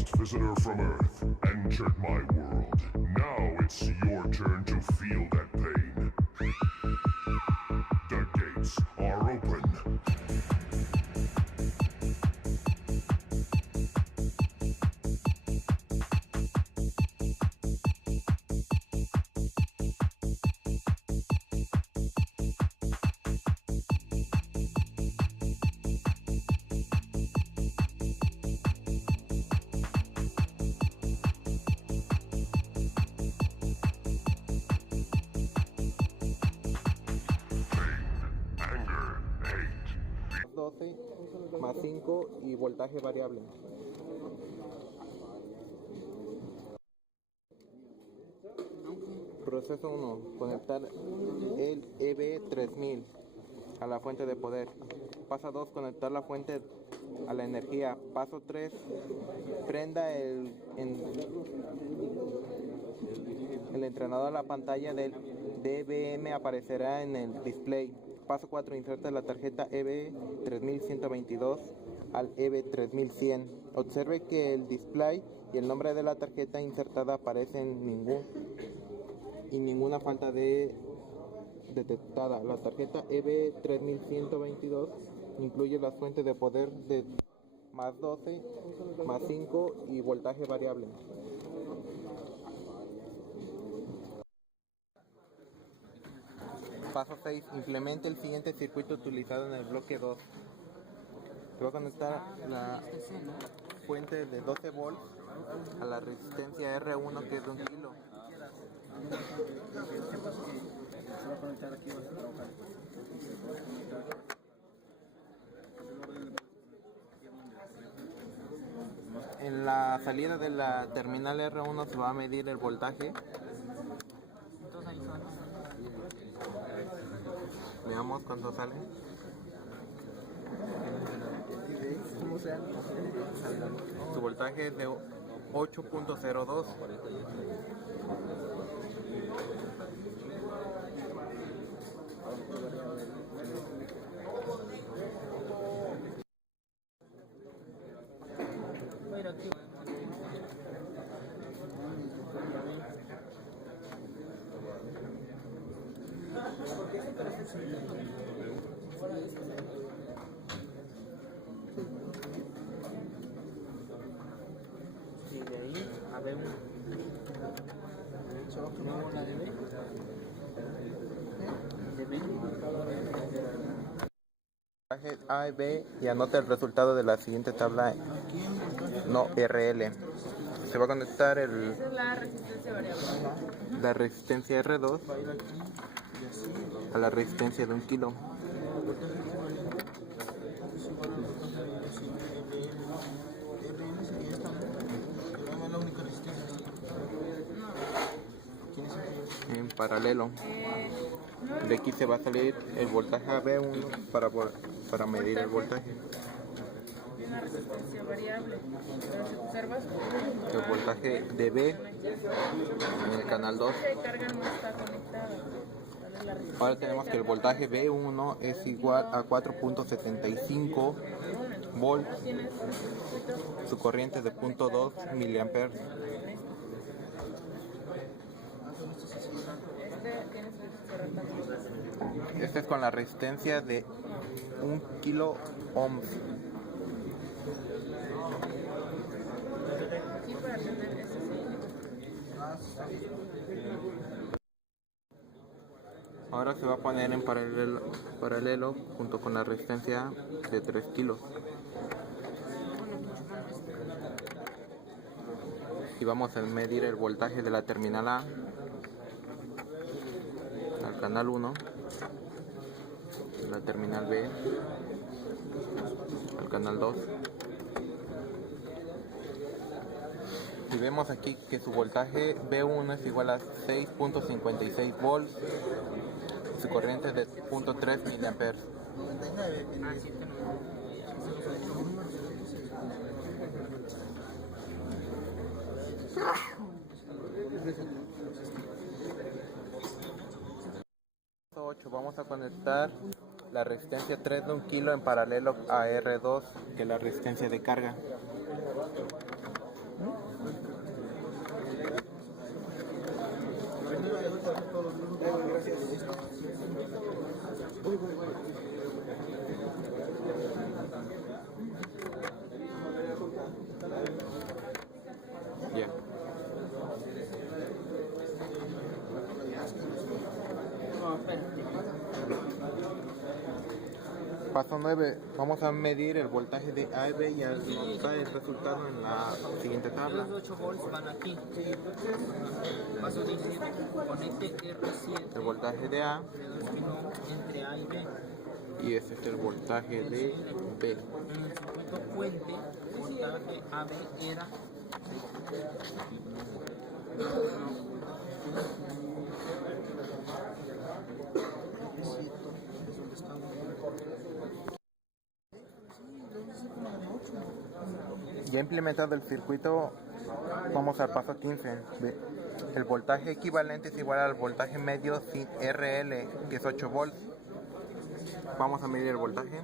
latest visitor from Earth entered my world. Now it's your turn to feel that pain. The gates are open. Anger, hate. 12 más 5 y voltaje variable. Proceso 1. Conectar el EB3000 a la fuente de poder. Paso 2. Conectar la fuente a la energía. Paso 3. Prenda el entrenador a la pantalla del DBM aparecerá en el display. Paso 4. Inserta la tarjeta EB3122 al EB3100. Observe que el display y el nombre de la tarjeta insertada aparecen ninguna falta detectada. La tarjeta EB3122 incluye las fuentes de poder de más 12, más 5 y voltaje variable. Paso 6. Implemente el siguiente circuito utilizado en el bloque 2. Se va a conectar la fuente de 12 volts a la resistencia R1, que es de 1 kilo. En la salida de la terminal R1 se va a medir el voltaje. Veamos cuánto sale. Su voltaje es de 8.02. Y de ahí habemos la de A y B y anota el resultado de la siguiente tabla, no RL. Se va a conectar la resistencia R2 a la resistencia de 1 kilo. En paralelo. De aquí se va a salir el voltaje a B1 para medir el voltaje. Una resistencia variable. ¿Observas? El voltaje de B en el canal 2. La carga no está conectada. Ahora tenemos que el voltaje B1 es igual a 4.75 volts. Su corriente es de 0.2 miliamperes. Este es con la resistencia de 1 kilo ohms. Ahora se va a poner en paralelo junto con la resistencia de 3 kilos. Y vamos a medir el voltaje de la terminal A al canal 1, la terminal B al canal 2. Y vemos aquí que su voltaje B1 es igual a 6.56 volts. Su corriente es de 0.3 miliamperes. Paso 8. Vamos a conectar la resistencia 3 de 1 kilo en paralelo a R2, que es la resistencia de carga. Ya. No, espera. Paso 9. Vamos a medir el voltaje de A y B y anotar el resultado en la siguiente tabla. Los 8 volts van aquí. Paso 17. Conecte R7 El voltaje de A de 2 kilo entre A y B. y ese es el voltaje de B. En el circuito fuente, voltaje AB era Ya implementado el circuito, vamos al paso 15. Ve, el voltaje equivalente es igual al voltaje medio sin RL, que es 8 volts. Vamos a medir el voltaje.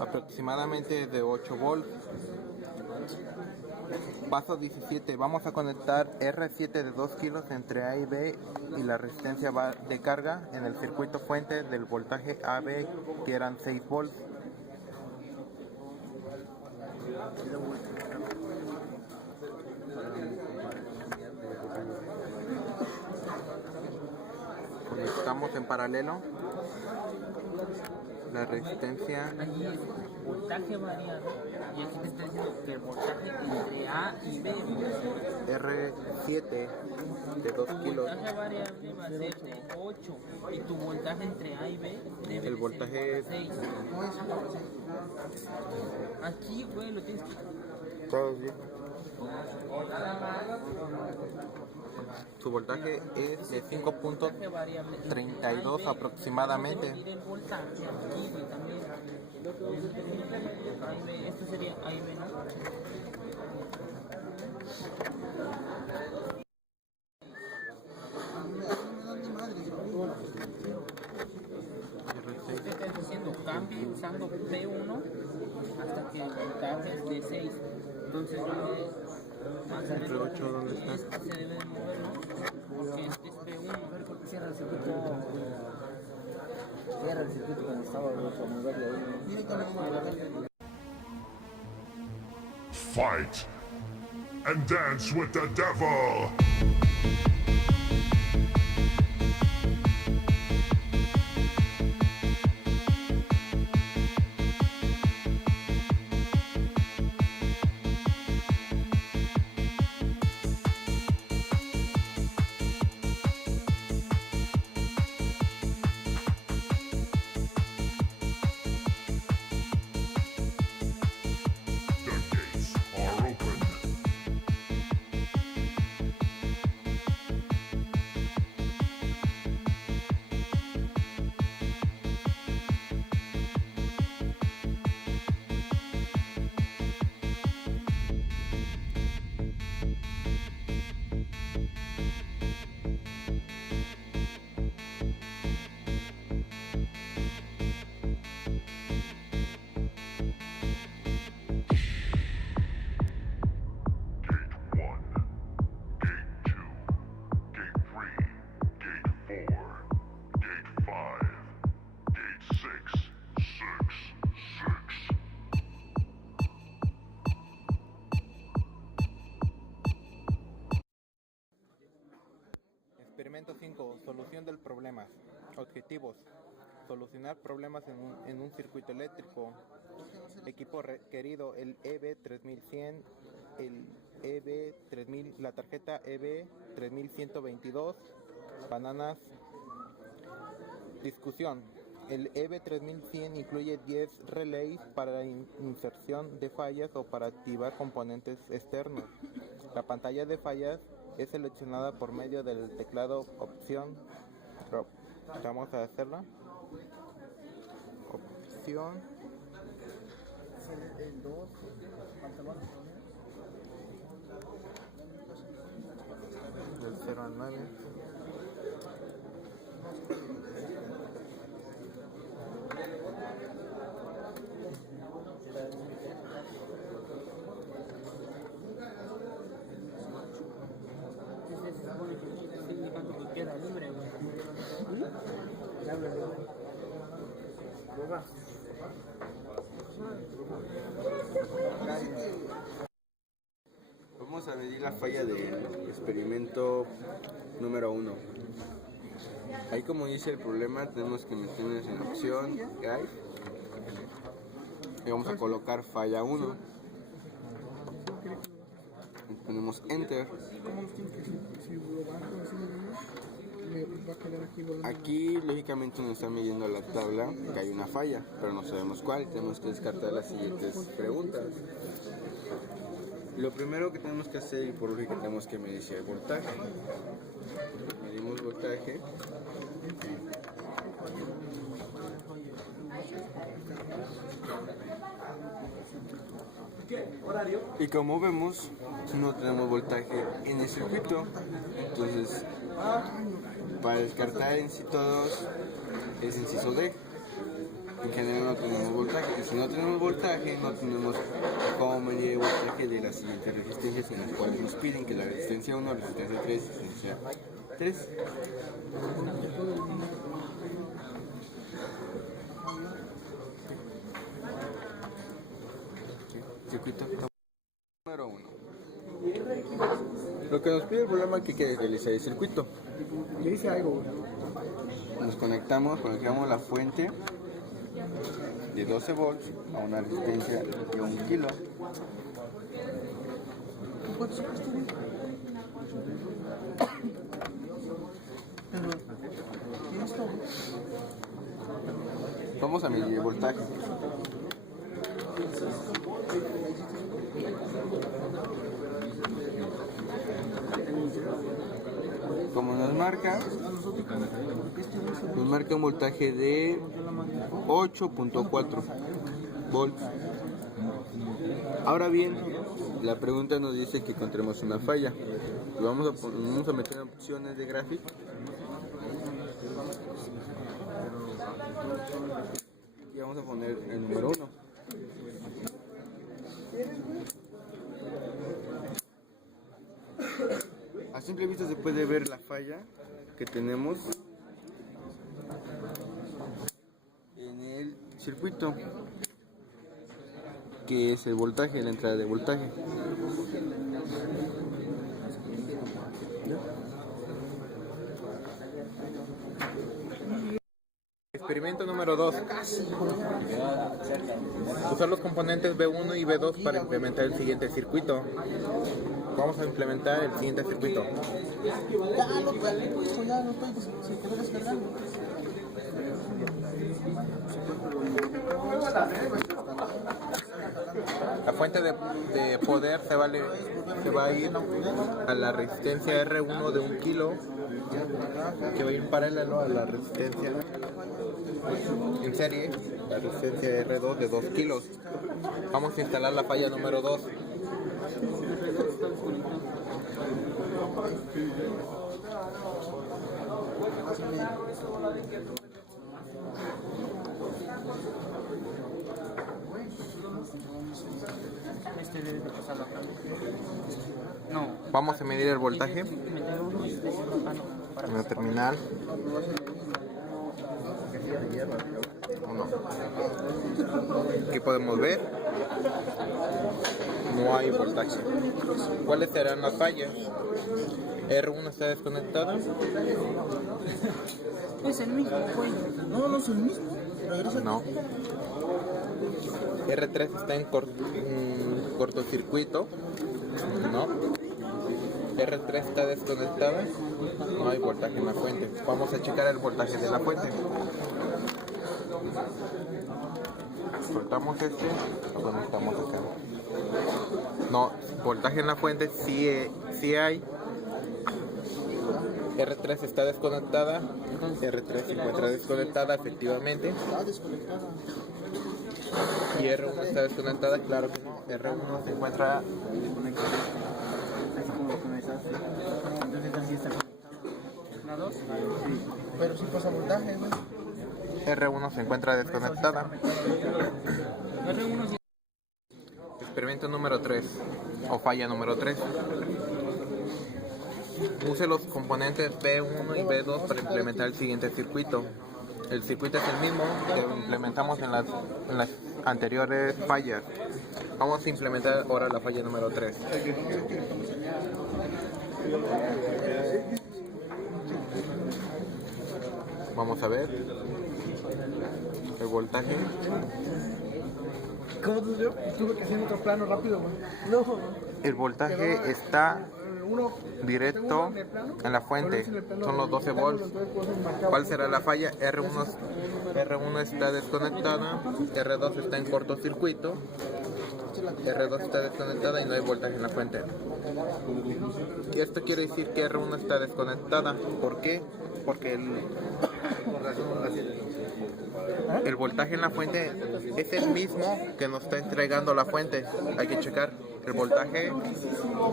Aproximadamente de 8 volts. Paso 17. Vamos a conectar R7 de 2 kilos entre A y B y la resistencia de carga en el circuito fuente del voltaje AB, que eran 6 volts. Conectamos en paralelo la resistencia allí es voltaje variado y aquí te está diciendo que el voltaje entre A y B. R7 de 2 Tu kilos. voltaje variable va a ser de 8 y tu voltaje entre A y B debe El de voltaje ser 6. Aquí, güey, lo tienes que... Todos bien. Su voltaje es de Voltaje variable entre 5.32 A y B. aproximadamente. Medir el voltaje aquí, güey, también. A y B, esto sería A y B, ¿no? Te está diciendo cambie usando P1 hasta que el voltaje es de 6. Entonces, más o ¿El menos, 8 dónde está? este se debe de mover, ¿no? Porque este es P1. A ver, porque cierra el circuito. Cierra el circuito cuando estaba por moverlo ahí. Fight and dance with the devil! The gates are open. Gate 1, Gate 2, Gate 3, Gate 4, Gate 5, Gate 6, 6, 6. Experimento 5. Solución del problema. Objetivos. Solucionar problemas en un circuito eléctrico. Equipo requerido: el EB3100, el EB3000, la tarjeta EB3122, bananas. Discusión. El EB3100 incluye 10 relays para inserción de fallas o para activar componentes externos. La pantalla de fallas es seleccionada por medio del teclado opción. Vamos a hacerla. Opción. El 2, Del 0 al 9. Vamos a medir la falla del experimento número 1. Ahí, como dice el problema, tenemos que meternos en opción guide y vamos a colocar falla 1. Ponemos enter. Aquí lógicamente nos está midiendo la tabla que hay una falla, pero no sabemos cuál. Tenemos que descartar las siguientes preguntas. Lo primero que tenemos que hacer, y por lógica tenemos que medir el voltaje. Medimos voltaje. Y como vemos, no tenemos voltaje en el circuito. Entonces, para descartar en sí todos es inciso D. En general no tenemos voltaje. Y si no tenemos voltaje, no tenemos cómo medir el voltaje de las siguientes resistencias en las cuales nos piden, que la resistencia 1, resistencia 3, resistencia 3. Circuito número 1. Lo que nos pide el problema es que hay que realizar el circuito. Le dice algo. Nos conectamos la fuente de 12 volts a una resistencia de 1 kilo. ¿Cuánto cuesta? Vamos a medir el voltaje. Como nos marca un voltaje de 8.4 volts. Ahora bien, la pregunta nos dice que encontremos una falla. Vamos a meter opciones de gráfico. Y vamos a poner el número 1. A simple vista se puede ver la falla que tenemos en el circuito, que es el voltaje, la entrada de voltaje. Experimento número 2. Usar los componentes B1 y B2 para implementar el siguiente circuito. Vamos a implementar el siguiente circuito. Se quedó descargando. La fuente de poder se va a ir a la resistencia R1 de 1 kilo, que va a ir en paralelo a la resistencia en serie, la resistencia R2 de 2 kilos. Vamos a instalar la falla número 2. Vamos a medir el voltaje en la terminal. 1. Aquí podemos ver, no hay voltaje. ¿Cuáles serán las fallas? R1 está desconectada. Es el mismo, güey. No, no es el mismo. No. R3 está en cortocircuito. No. R3 está desconectada. No hay voltaje en la fuente. Vamos a checar el voltaje de la fuente. Soltamos este, lo conectamos acá. No, voltaje en la fuente sí hay. R3 está desconectada. R3 se encuentra desconectada efectivamente. Y R1 está desconectada, claro que no. R1 se encuentra desconectada. Entonces así está conectado. ¿La 2? Pero si pasa voltaje, ¿no? R1 se encuentra desconectada. R1 sí. Experimento número 3 o falla número 3. Use los componentes B1 y B2 para implementar el siguiente circuito. El circuito es el mismo que implementamos en las anteriores fallas. Vamos a implementar ahora la falla número 3. Vamos a ver el voltaje. ¿Cómo te dio? Tuve que hacer otro plano rápido, güey. No. El voltaje está directo en la fuente, son los 12 volts. ¿Cuál será la falla? R1 está desconectada, R2 está en cortocircuito, R2 está desconectada y no hay voltaje en la fuente. Y esto quiere decir que R1 está desconectada. ¿Por qué? Porque el voltaje en la fuente es el mismo que nos está entregando la fuente. Hay que checar. El voltaje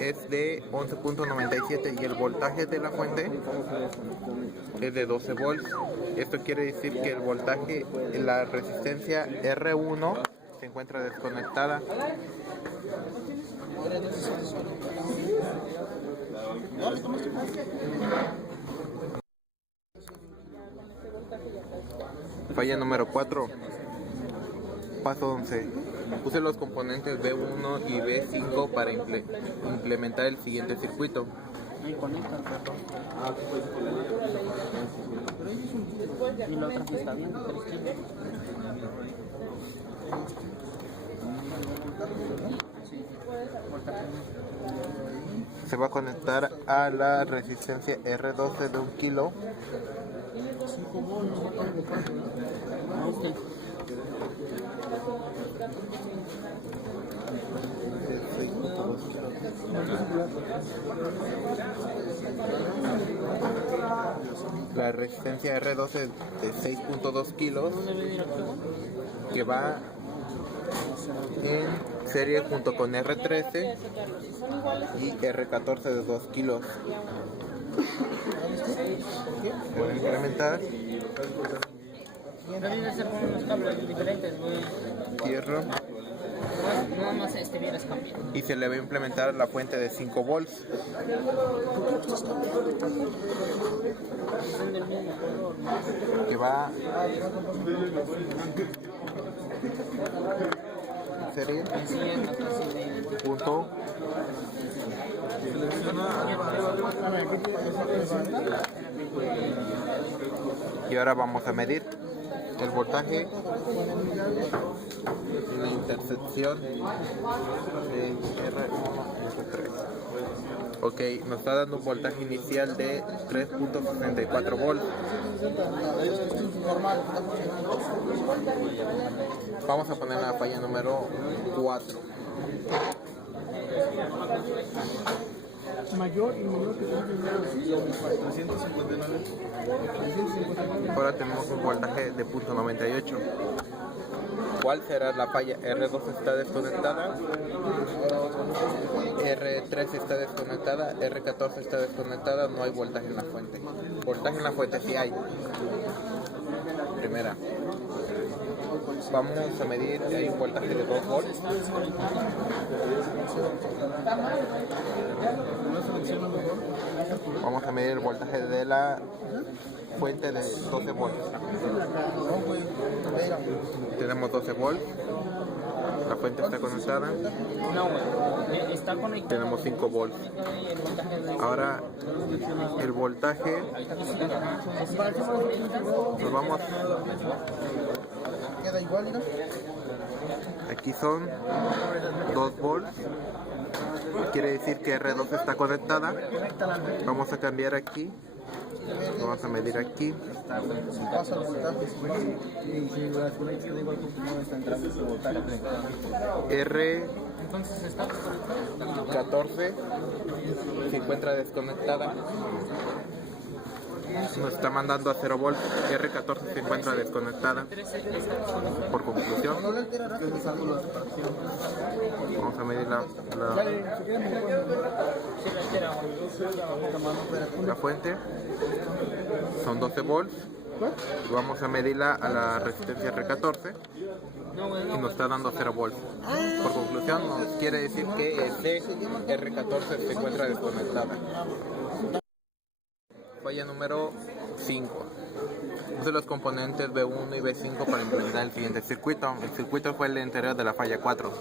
es de 11.97 y el voltaje de la fuente es de 12 volts. Esto quiere decir que el voltaje, la resistencia R1 se encuentra desconectada. Falla número 4. Paso 11. Use los componentes B1 y B5 para implementar el siguiente circuito. Ahí conecta. Y la otra sí está bien, Se va a conectar a la resistencia R12 de 1 kilo. La resistencia R12 de 6.2 kilos que va en serie junto con R13 y R14 de 2 kilos. Se va a implementar. Debe ser con unos cables diferentes, güey. Hierro. Nada más vieras cambiar. Y se le va a implementar la fuente de 5 volts. Son del mismo color, ¿no? Que va en serie Sí, es la clase de... junto y ahora vamos a medir el voltaje en la intersección de R1 y R3. Ok, nos está dando un voltaje inicial de 3.64 volts. Vamos a poner la falla número 4. Mayor y menor que 359. Ahora tenemos un voltaje de .98. ¿Cuál será la falla? R2 está desconectada, R3 está desconectada, R14 está desconectada, no hay voltaje en la fuente. Voltaje en la fuente sí hay. Primera. Vamos a medir, hay un voltaje de 2 volts. Vamos a medir el voltaje de la fuente de 12 volts. Tenemos 12 volts. La fuente está conectada. No, güey. Está conectado. Tenemos 5 volts. Ahora el voltaje. Nos vamos. Queda igual, ¿no? Aquí son 2 volts. Quiere decir que R2 está conectada. Vamos a cambiar aquí. Vamos a medir aquí. Pasa el voltaje. R14 se encuentra desconectada. Nos está mandando a 0 volts. R14 se encuentra desconectada. Por conclusión, vamos a medir la fuente. Son 12 volts. Vamos a medirla a la resistencia R14 y nos está dando 0 volts. Por conclusión, nos quiere decir que el de R14 se encuentra desconectada. Falla número 5. Use los componentes B1 y B5 para implementar el siguiente circuito. El circuito fue el interior de la falla 4.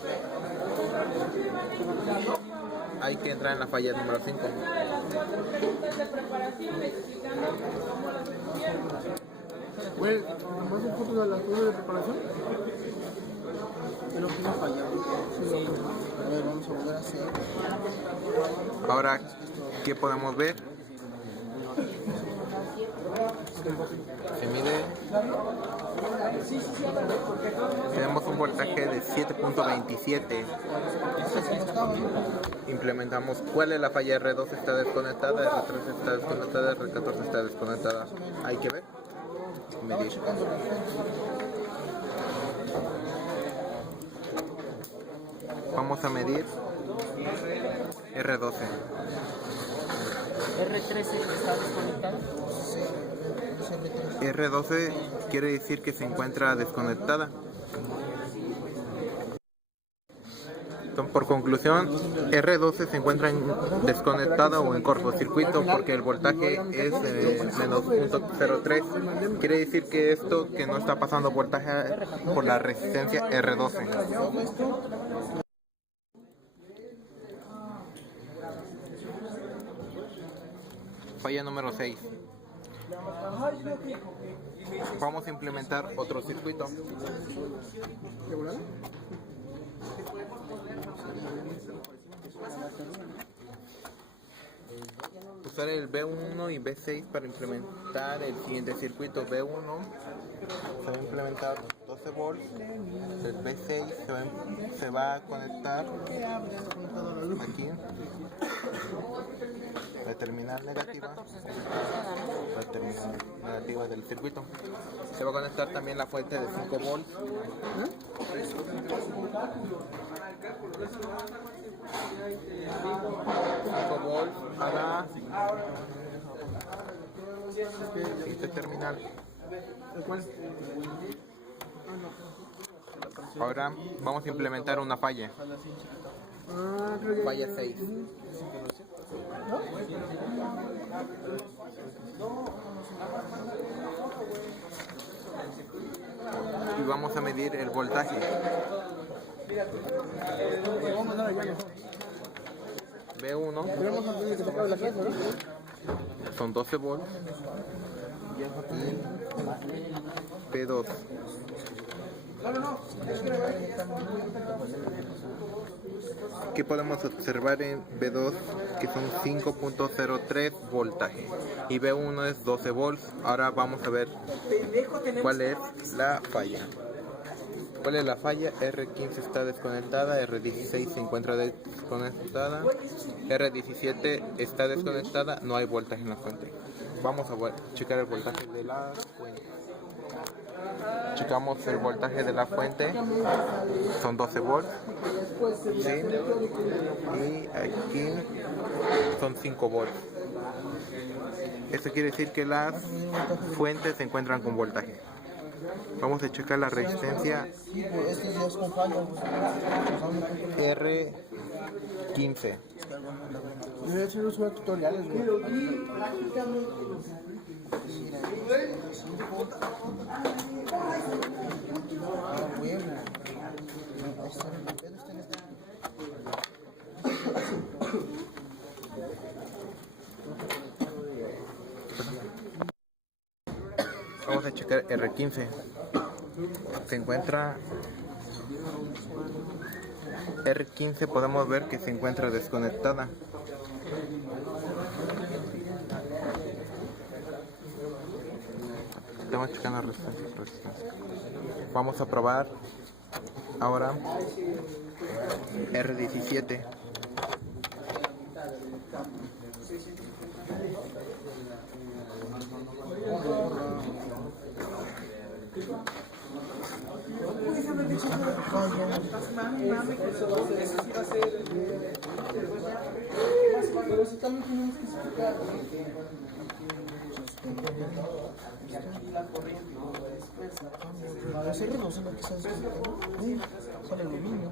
Hay que entrar en la falla número 5. Güey, ¿nomás un punto de la curva de preparación? Creo que no fallado. Sí. A ver, vamos a volver a hacer. Ahora, ¿qué podemos ver? Se mide. Tenemos un voltaje de 7.27. Implementamos cuál es la falla R2 está desconectada, R3 está desconectada, R14 está desconectada. Hay que ver. Medir. Vamos a medir R12. R13 está desconectado. R12 quiere decir que se encuentra desconectada. Entonces, por conclusión, R12 se encuentra desconectada o en cortocircuito porque el voltaje es menos 0.03. Quiere decir que esto que no está pasando voltaje por la resistencia R12. Falla número 6. Vamos a implementar otro circuito. Usar el B1 y B6 para implementar el siguiente circuito. B1 se va a implementar 12 volts, el B6 se va a conectar aquí, la terminal negativa, del circuito. Se va a conectar también la fuente de 5 volts. 5 volts a la siguiente terminal. Ahora vamos a implementar una falla. Falla 6. Y vamos a medir el voltaje. B1 son 12 volts y B2 ¿qué podemos observar en B2? Que son 5.03 voltaje y B1 es 12 volts. Ahora vamos a ver cuál es la falla. ¿Cuál es la falla? R15 está desconectada, R16 se encuentra desconectada, R17 está desconectada, no hay voltaje en la fuente. Vamos a checar el voltaje de la fuente. Checamos el voltaje de la fuente, son 12 volts, ¿sí? Y aquí son 5 volts. Esto quiere decir que las fuentes se encuentran con voltaje. Vamos a checar la resistencia R15. Debe ser usuario de tutoriales, güey. Vamos a checar R15. Se encuentra R15, podemos ver que se encuentra desconectada. Estamos checando resistencia. Vamos a probar ahora R17. Pero si también tenemos que explicar. Ese reduce lo que se hace. Sale el dominio.